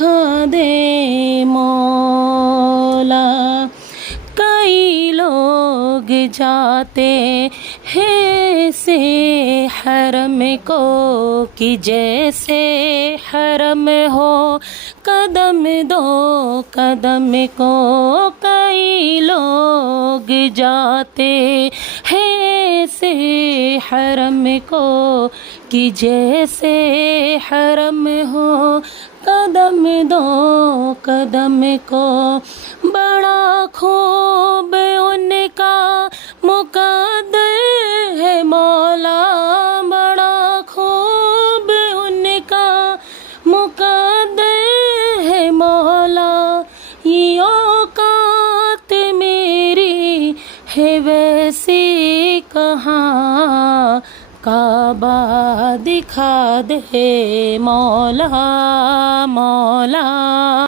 दिखा दे मौला। कई लोग जाते हैं से हरम को कि जैसे हरम हो कदम दो कदम को। कई लोग जाते हैं से हरम को कि जैसे हरम हो कदम दो कदम को। बड़ा खूब उनका मुक़द्दर है मौला। बड़ा खूब उनका मुक़द्दर है मौला। ये औकात मेरी है वैसी कहाँ, काबा दिखा दे मौला मौला।